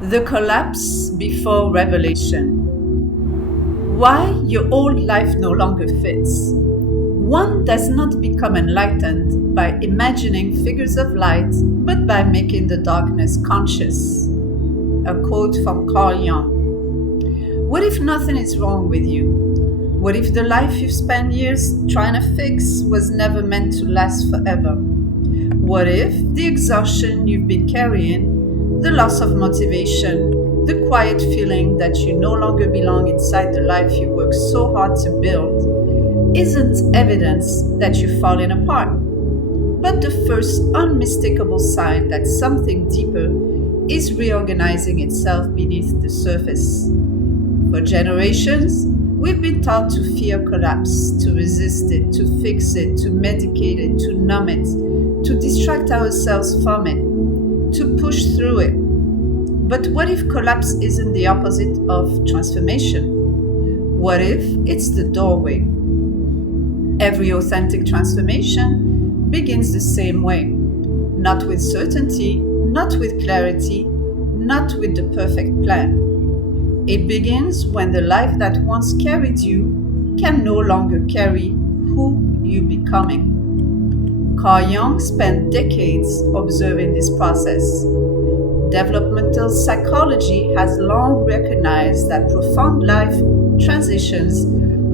The collapse before revelation. Why your old life no longer fits. One does not become enlightened by imagining figures of light, but by making the darkness conscious. A quote from Carl Jung. What if nothing is wrong with you? What if the life you've spent years trying to fix was never meant to last forever? What if the exhaustion you've been carrying, the loss of motivation, the quiet feeling that you no longer belong inside the life you worked so hard to build, isn't evidence that you're falling apart, but the first unmistakable sign that something deeper is reorganizing itself beneath the surface? For generations, we've been taught to fear collapse, to resist it, to fix it, to medicate it, to numb it, to distract ourselves from it, to push through it. But what if collapse isn't the opposite of transformation? What if it's the doorway? Every authentic transformation begins the same way. Not with certainty, not with clarity, not with the perfect plan. It begins when the life that once carried you can no longer carry who you're becoming. Carl Jung spent decades observing this process. Developmental psychology has long recognized that profound life transitions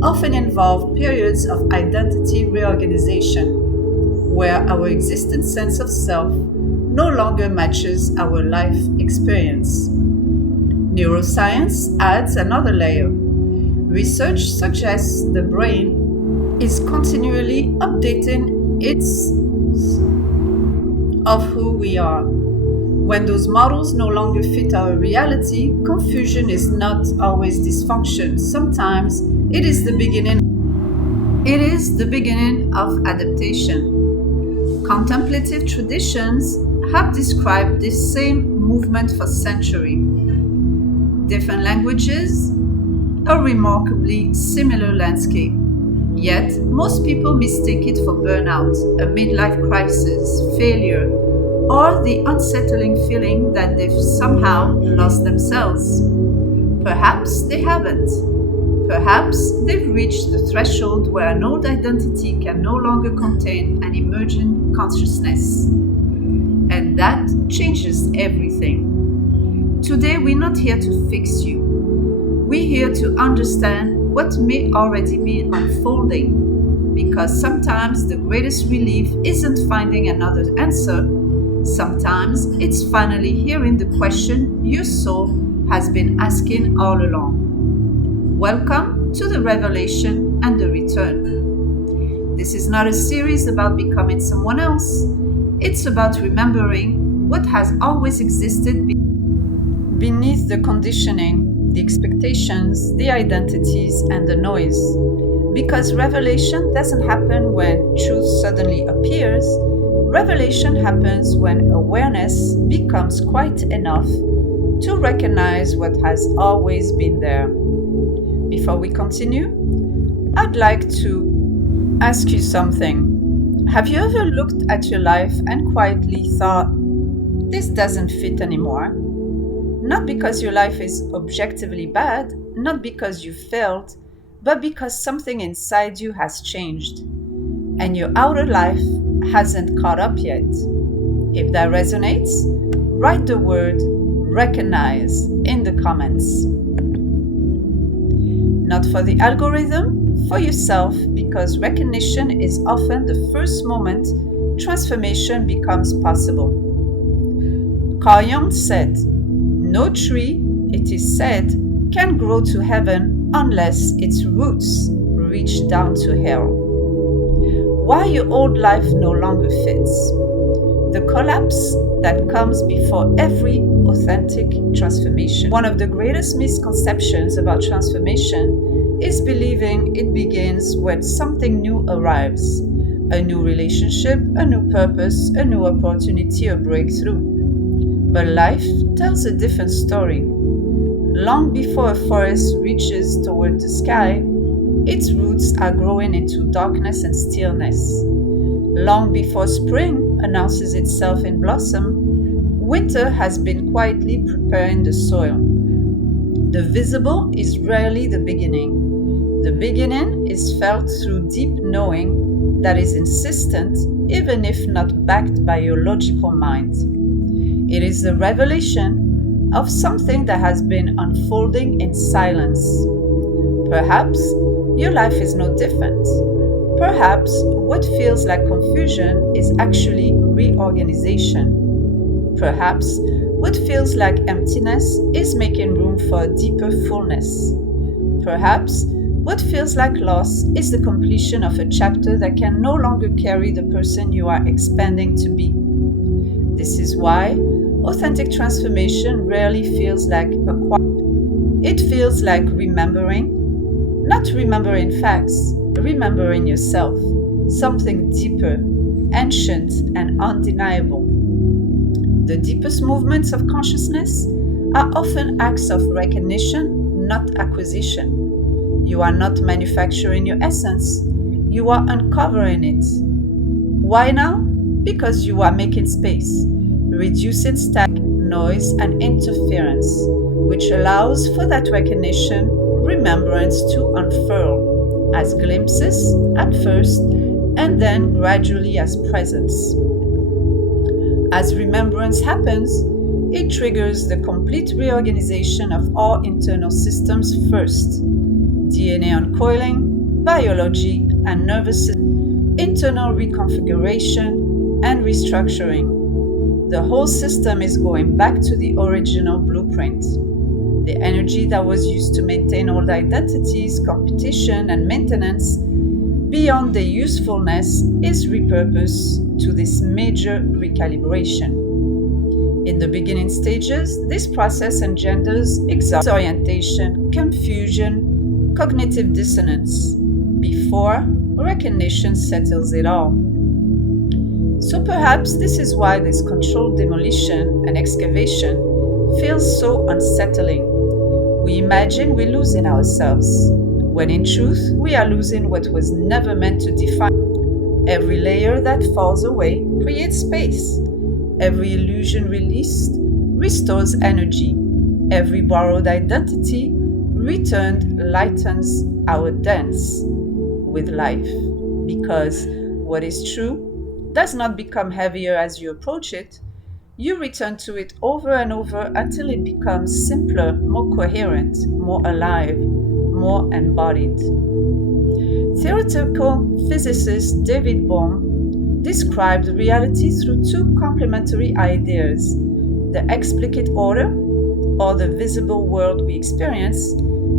often involve periods of identity reorganization, where our existing sense of self no longer matches our life experience. Neuroscience adds another layer. Research suggests the brain is continually updating its of who we are. When those models no longer fit our reality, confusion is not always dysfunction. Sometimes it is the beginning. It is the beginning of adaptation. Contemplative traditions have described this same movement for centuries. Different languages, a remarkably similar landscape. Yet, most people mistake it for burnout, a midlife crisis, failure, or the unsettling feeling that they've somehow lost themselves. Perhaps they haven't. Perhaps they've reached the threshold where an old identity can no longer contain an emergent consciousness. And that changes everything. Today, we're not here to fix you. We're here to understand what may already be unfolding, because sometimes the greatest relief isn't finding another answer. Sometimes it's finally hearing the question your soul has been asking all along. Welcome to the revelation and the return. This is not a series about becoming someone else. It's about remembering what has always existed beneath the conditioning, the expectations, the identities, and the noise. Because revelation doesn't happen when truth suddenly appears. Revelation happens when awareness becomes quiet enough to recognize what has always been there. Before we continue, I'd like to ask you something. Have you ever looked at your life and quietly thought, this doesn't fit anymore? Not because your life is objectively bad, not because you failed, but because something inside you has changed, and your outer life hasn't caught up yet. If that resonates, write the word recognize in the comments. Not for the algorithm, for yourself, because recognition is often the first moment transformation becomes possible. Carl Jung said, no tree, it is said, can grow to heaven unless its roots reach down to hell. Why your old life no longer fits. The collapse that comes before every authentic transformation. One of the greatest misconceptions about transformation is believing it begins when something new arrives. A new relationship, a new purpose, a new opportunity, a breakthrough. But life tells a different story. Long before a forest reaches toward the sky, its roots are growing into darkness and stillness. Long before spring announces itself in blossom, Winter has been quietly preparing the soil. The visible is rarely the beginning. The beginning is felt through deep knowing that is insistent, even if not backed by your logical mind. It is the revelation of something that has been unfolding in silence. Perhaps your life is no different. Perhaps what feels like confusion is actually reorganization. Perhaps what feels like emptiness is making room for a deeper fullness. Perhaps what feels like loss is the completion of a chapter that can no longer carry the person you are expanding to be. This is why authentic transformation rarely feels like it feels like remembering, not remembering facts, remembering yourself, something deeper, ancient, and undeniable. The deepest movements of consciousness are often acts of recognition, not acquisition. You are not manufacturing your essence, you are uncovering it. Why now? Because you are making space, reducing static noise and interference, which allows for that recognition, remembrance to unfurl as glimpses at first and then gradually as presence. As remembrance happens, it triggers the complete reorganization of all internal systems first: DNA uncoiling, biology and nervous system, internal reconfiguration and restructuring. The whole system is going back to the original blueprint. The energy that was used to maintain old identities, competition, and maintenance beyond their usefulness is repurposed to this major recalibration. In the beginning stages, this process engenders disorientation, confusion, cognitive dissonance, before recognition settles it all. So perhaps this is why this controlled demolition and excavation feels so unsettling. We imagine we're losing ourselves, when in truth we are losing what was never meant to define. Every layer that falls away creates space. Every illusion released restores energy. Every borrowed identity returned lightens our dance with life. Because what is true does not become heavier as you approach it. You return to it over and over until it becomes simpler, more coherent, more alive, more embodied. Theoretical physicist David Bohm described reality through two complementary ideas: the explicit order, or the visible world we experience,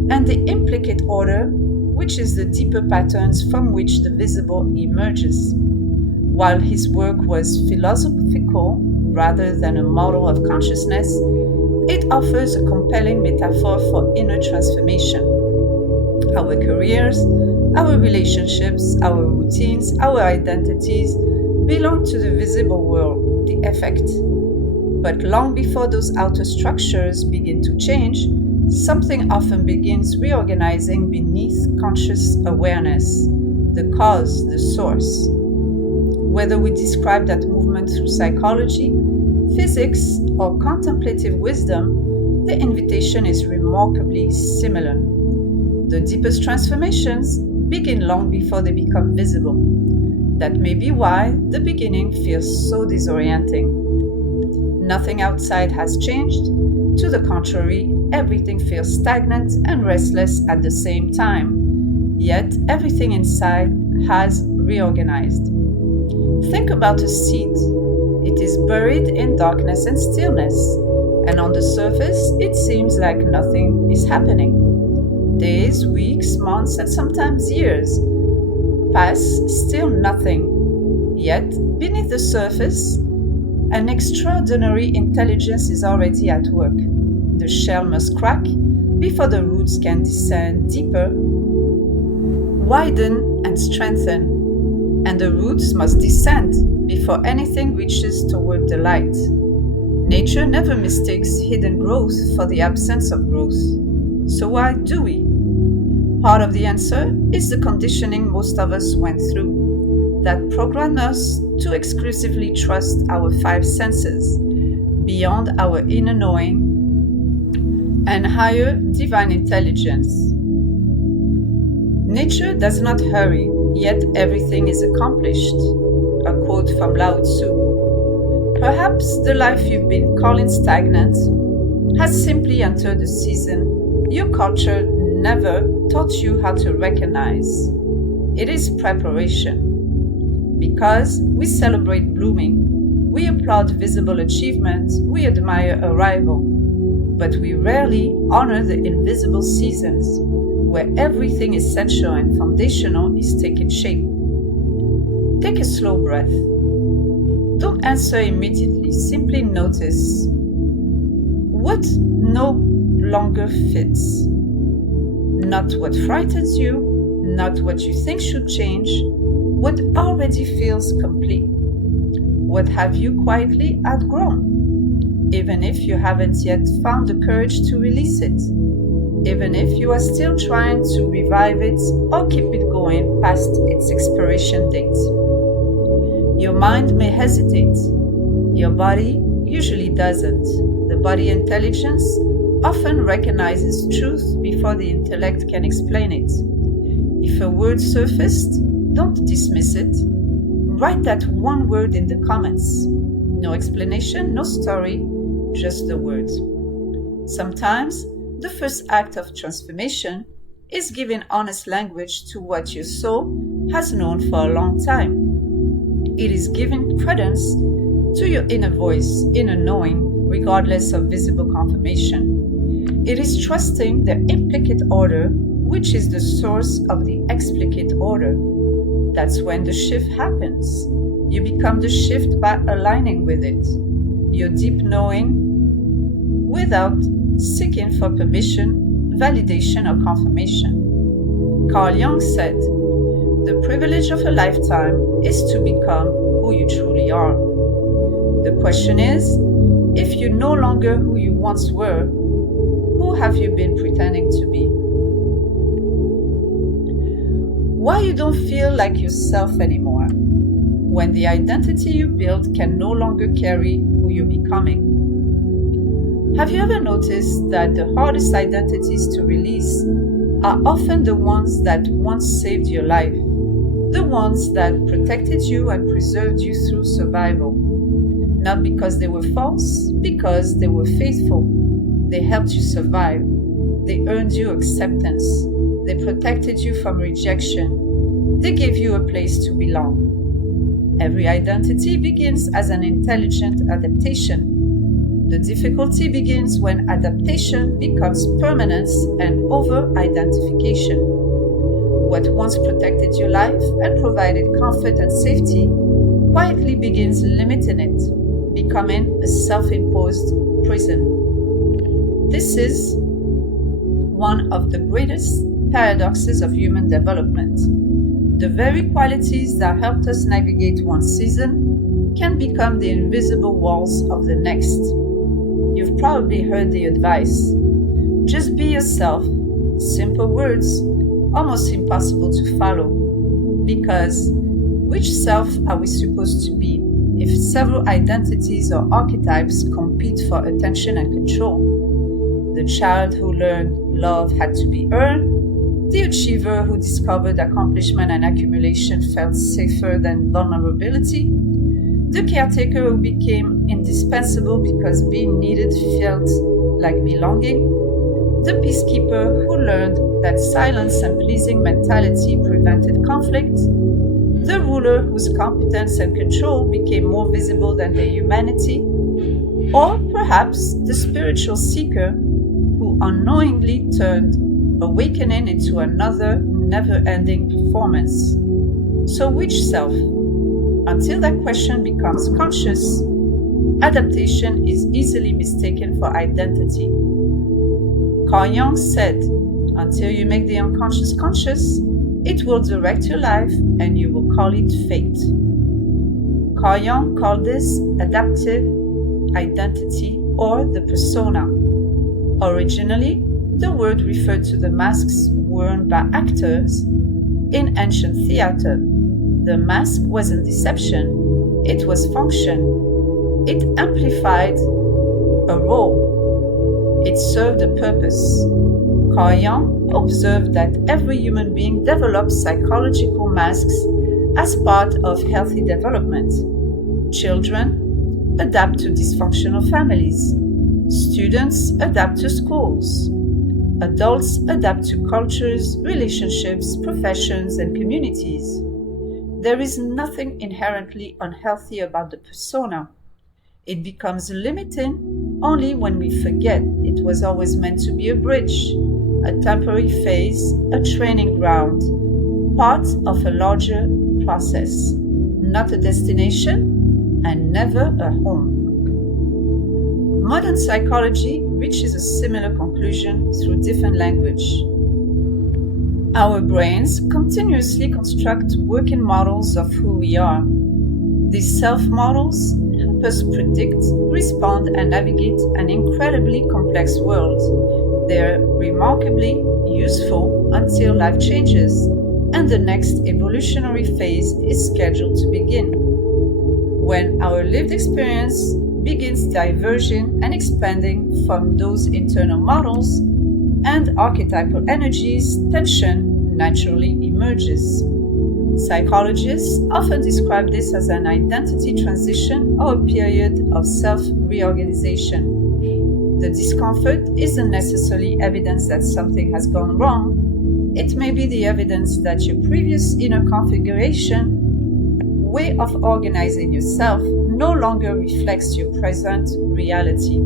and the implicit order, which is the deeper patterns from which the visible emerges. While his work was philosophical rather than a model of consciousness, it offers a compelling metaphor for inner transformation. Our careers, our relationships, our routines, our identities belong to the visible world, the effect. But long before those outer structures begin to change, something often begins reorganizing beneath conscious awareness, the cause, the source. Whether we describe that movement through psychology, physics, or contemplative wisdom, the invitation is remarkably similar. The deepest transformations begin long before they become visible. That may be why the beginning feels so disorienting. Nothing outside has changed. To the contrary, everything feels stagnant and restless at the same time. Yet everything inside has reorganized. Think about a seed. It is buried in darkness and stillness, and on the surface it seems like nothing is happening. Days, weeks, months, and sometimes years pass, still nothing. Yet, beneath the surface, an extraordinary intelligence is already at work. The shell must crack before the roots can descend deeper, widen, and strengthen, and the roots must descend before anything reaches toward the light. Nature never mistakes hidden growth for the absence of growth. So why do we? Part of the answer is the conditioning most of us went through that programmed us to exclusively trust our five senses: beyond our inner knowing, and higher divine intelligence. Nature does not hurry, yet everything is accomplished. A quote from Lao Tzu. Perhaps the life you've been calling stagnant has simply entered a season your culture never taught you how to recognize. It is preparation. Because we celebrate blooming, we applaud visible achievement, we admire arrival, but we rarely honor the invisible seasons where everything essential and foundational is taking shape. Take a slow breath. Don't answer immediately, simply notice what no longer fits. Not what frightens you, not what you think should change, what already feels complete. What have you quietly outgrown? Even if you haven't yet found the courage to release it, even if you are still trying to revive it or keep it going past its expiration date. Your mind may hesitate. Your body usually doesn't. The body intelligence often recognizes truth before the intellect can explain it. If a word surfaced, don't dismiss it. Write that one word in the comments. No explanation, no story, just the word. Sometimes, the first act of transformation is giving honest language to what your soul has known for a long time. It is giving credence to your inner voice, inner knowing, regardless of visible confirmation. It is trusting the implicate order, which is the source of the explicate order. That's when the shift happens. You become the shift by aligning with it. Your deep knowing without seeking for permission, validation, or confirmation. Carl Jung said, "The privilege of a lifetime is to become who you truly are." The question is, if you're no longer who you once were, who have you been pretending to be? Why you don't feel like yourself anymore, when the identity you built can no longer carry who you're becoming? Have you ever noticed that the hardest identities to release are often the ones that once saved your life, the ones that protected you and preserved you through survival? Not because they were false, because they were faithful. They helped you survive. They earned you acceptance. They protected you from rejection. They gave you a place to belong. Every identity begins as an intelligent adaptation. The difficulty begins when adaptation becomes permanence and over-identification. What once protected your life and provided comfort and safety quietly begins limiting it, becoming a self-imposed prison. This is one of the greatest paradoxes of human development. The very qualities that helped us navigate one season can become the invisible walls of the next. You've probably heard the advice, just be yourself. Simple words, almost impossible to follow. Because which self are we supposed to be if several identities or archetypes compete for attention and control? The child who learned love had to be earned, the achiever who discovered accomplishment and accumulation felt safer than vulnerability, the caretaker who became indispensable because being needed felt like belonging, the peacekeeper who learned that silence and pleasing mentality prevented conflict, the ruler whose competence and control became more visible than their humanity, or perhaps the spiritual seeker who unknowingly turned awakening into another never-ending performance. So which self? Until that question becomes conscious, adaptation is easily mistaken for identity. Carl Jung said, until you make the unconscious conscious, it will direct your life and you will call it fate. Carl Jung called this adaptive identity or the persona. Originally, the word referred to the masks worn by actors in ancient theater. The mask wasn't deception, it was function. It amplified a role. It served a purpose. Carl Jung observed that every human being develops psychological masks as part of healthy development. Children adapt to dysfunctional families. Students adapt to schools. Adults adapt to cultures, relationships, professions, and communities. There is nothing inherently unhealthy about the persona. It becomes limiting only when we forget it was always meant to be a bridge, a temporary phase, a training ground, part of a larger process, not a destination and never a home. Modern psychology reaches a similar conclusion through different language. Our brains continuously construct working models of who we are. These self-models help us predict, respond, and navigate an incredibly complex world. They're remarkably useful until life changes and the next evolutionary phase is scheduled to begin. When our lived experience begins diverging and expanding from those internal models and archetypal energies, tension naturally emerges. Psychologists often describe this as an identity transition or a period of self-reorganization. The discomfort isn't necessarily evidence that something has gone wrong. It may be the evidence that your previous inner configuration, way of organizing yourself, no longer reflects your present reality.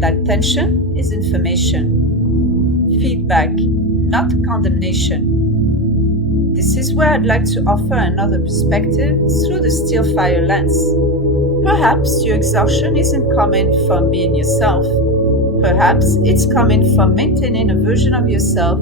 That tension is information, feedback, not condemnation. This is where I'd like to offer another perspective through the still fire lens. Perhaps your exhaustion isn't coming from being yourself. Perhaps it's coming from maintaining a version of yourself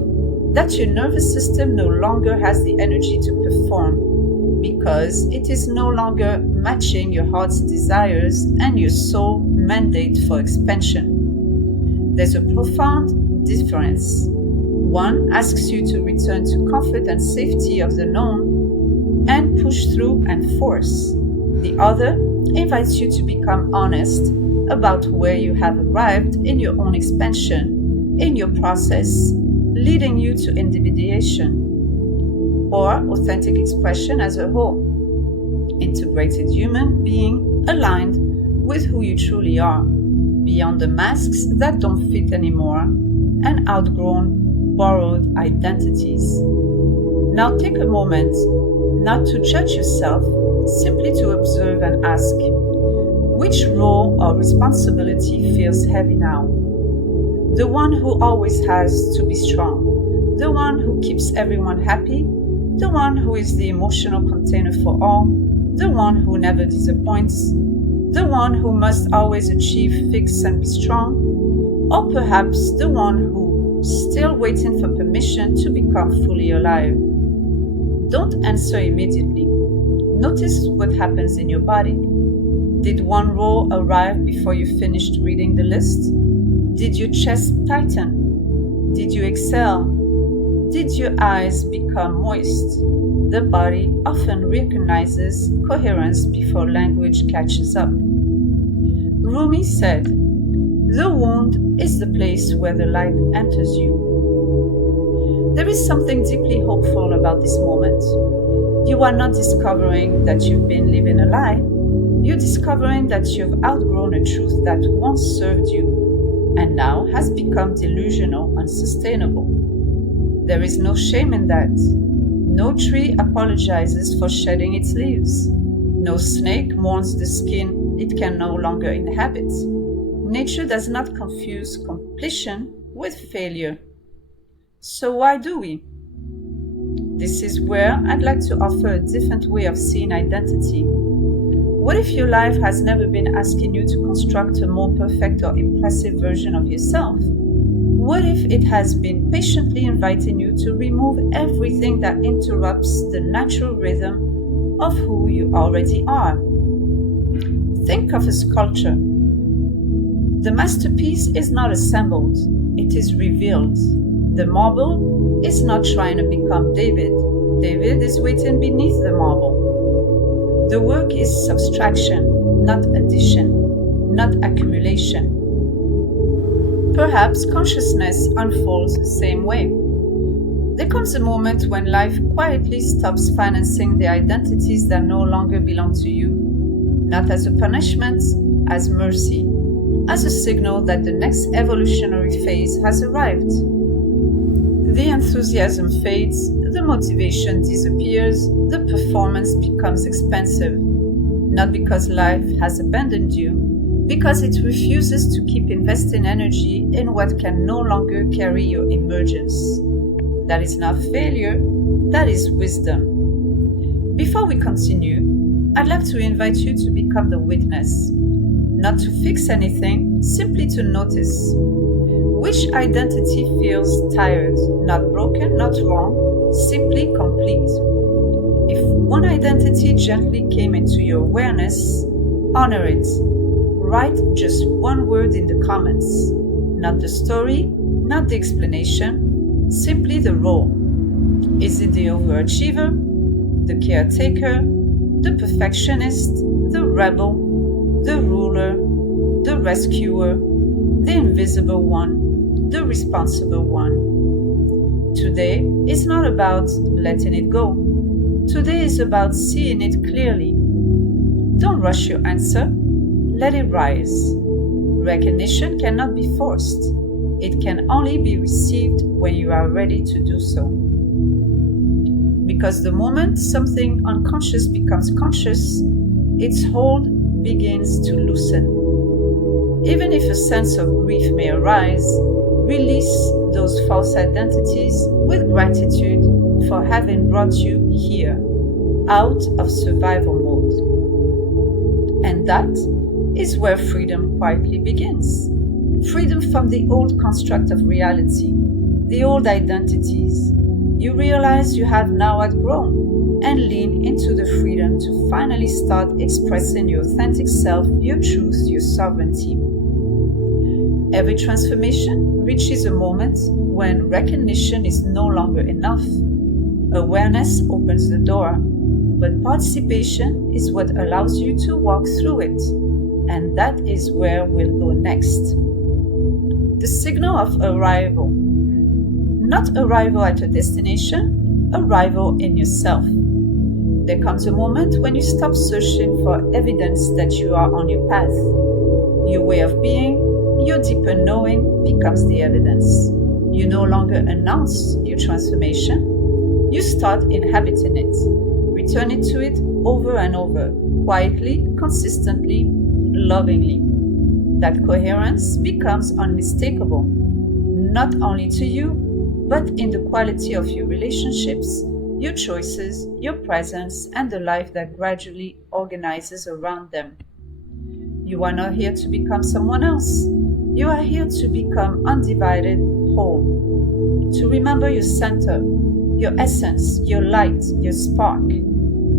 that your nervous system no longer has the energy to perform, because it is no longer matching your heart's desires and your soul mandate for expansion. There's a profound difference. One asks you to return to comfort and safety of the known and push through and force. The other invites you to become honest about where you have arrived in your own expansion, in your process, leading you to individuation or authentic expression as a whole. Integrated human being aligned with who you truly are, beyond the masks that don't fit anymore and outgrown borrowed identities. Now take a moment not to judge yourself, simply to observe and ask, which role or responsibility feels heavy now? The one who always has to be strong, the one who keeps everyone happy, the one who is the emotional container for all, the one who never disappoints, the one who must always achieve, fix, and be strong, or perhaps the one who still waiting for permission to become fully alive. Don't answer immediately. Notice what happens in your body. Did one role arrive before you finished reading the list? Did your chest tighten? Did you exhale? Did your eyes become moist? The body often recognizes coherence before language catches up. Rumi said, "The wound is the place where the light enters you." There is something deeply hopeful about this moment. You are not discovering that you've been living a lie. You're discovering that you've outgrown a truth that once served you and now has become delusional, unsustainable. There is no shame in that. No tree apologizes for shedding its leaves. No snake mourns the skin it can no longer inhabit. Nature does not confuse completion with failure. So why do we? This is where I'd like to offer a different way of seeing identity. What if your life has never been asking you to construct a more perfect or impressive version of yourself? What if it has been patiently inviting you to remove everything that interrupts the natural rhythm of who you already are? Think of a sculpture. The masterpiece is not assembled, it is revealed. The marble is not trying to become David. David is waiting beneath the marble. The work is subtraction, not addition, not accumulation. Perhaps consciousness unfolds the same way. There comes a moment when life quietly stops financing the identities that no longer belong to you, not as a punishment, as mercy, as a signal that the next evolutionary phase has arrived. The enthusiasm fades, the motivation disappears, the performance becomes expensive, not because life has abandoned you, because it refuses to keep investing energy in what can no longer carry your emergence. That is not failure, that is wisdom. Before we continue, I'd like to invite you to become the witness, not to fix anything, simply to notice. Which identity feels tired, not broken, not wrong, simply complete? If one identity gently came into your awareness, honor it. Write just one word in the comments. Not the story, not the explanation, simply the role. Is it the overachiever, the caretaker, the perfectionist, the rebel, the ruler, the rescuer, the invisible one, the responsible one? Today is not about letting it go. Today is about seeing it clearly. Don't rush your answer. Let it rise. Recognition cannot be forced. It can only be received when you are ready to do so. Because the moment something unconscious becomes conscious, its hold begins to loosen. Even if a sense of grief may arise, release those false identities with gratitude for having brought you here, out of survival mode. And that is where freedom quietly begins. Freedom from the old construct of reality, the old identities. You realize you have now outgrown and lean into the freedom to finally start expressing your authentic self, your truth, your sovereignty. Every transformation reaches a moment when recognition is no longer enough. Awareness opens the door, but participation is what allows you to walk through it. And that is where we'll go next. The signal of arrival. Not arrival at a destination, arrival in yourself. There comes a moment when you stop searching for evidence that you are on your path. Your way of being, your deeper knowing becomes the evidence. You no longer announce your transformation. You start inhabiting it, returning to it over and over, quietly, consistently, lovingly. That coherence becomes unmistakable, not only to you, but in the quality of your relationships, your choices, your presence, and the life that gradually organizes around them. You are not here to become someone else. You are here to become undivided whole, to remember your center, your essence, your light, your spark,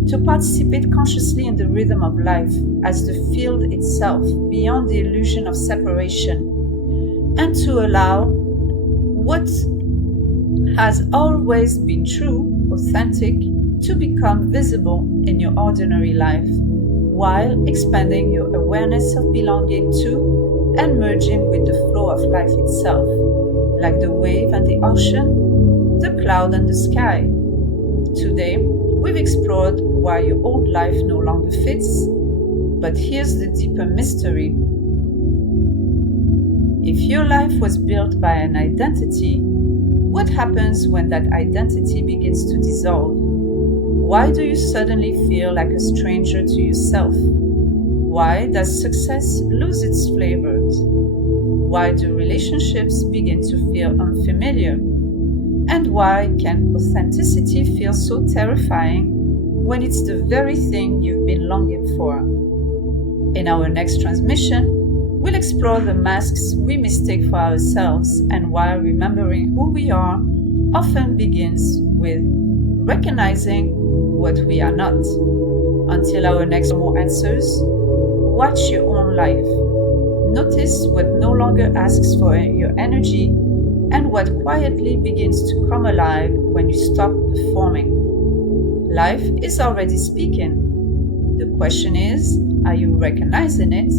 to participate consciously in the rhythm of life as the field itself, beyond the illusion of separation, and to allow what has always been true, authentic, to become visible in your ordinary life, while expanding your awareness of belonging to and merging with the flow of life itself, like the wave and the ocean, the cloud and the sky. Today, we've explored why your old life no longer fits, but here's the deeper mystery. If your life was built by an identity, what happens when that identity begins to dissolve? Why do you suddenly feel like a stranger to yourself? Why does success lose its flavors? Why do relationships begin to feel unfamiliar? And why can authenticity feel so terrifying when it's the very thing you've been longing for? In our next transmission, we'll explore the masks we mistake for ourselves and why remembering who we are often begins with recognizing what we are not. Until our next more answers, watch your own life. Notice what no longer asks for your energy and what quietly begins to come alive when you stop performing. Life is already speaking. The question is, are you recognizing it?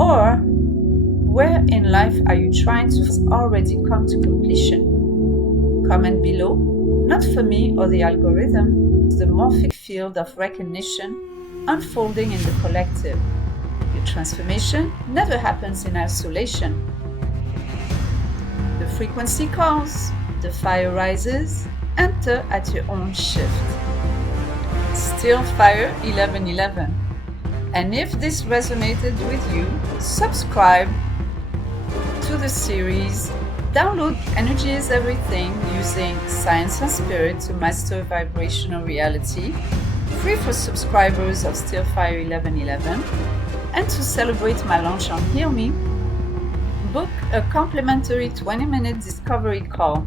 Or Where in life are you trying to already come to completion? Comment below. Not for me or the algorithm, it's the morphic field of recognition unfolding in the collective. Your transformation never happens in isolation. The frequency calls, the fire rises, enter at your own shift. Still Fire 1111. And if this resonated with you, subscribe to the series, download Energy is Everything using Science and Spirit to master vibrational reality, free for subscribers of Still Fire 1111, and to celebrate my launch on Heal Me, book a complimentary 20-minute discovery call.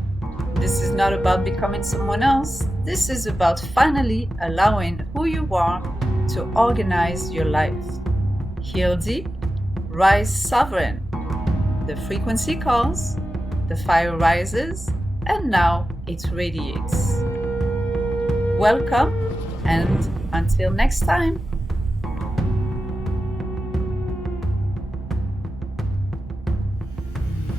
This is not about becoming someone else. This is about finally allowing who you are to organize your life. Heal deep, rise sovereign. The frequency calls, the fire rises, and now it radiates. Welcome, and until next time.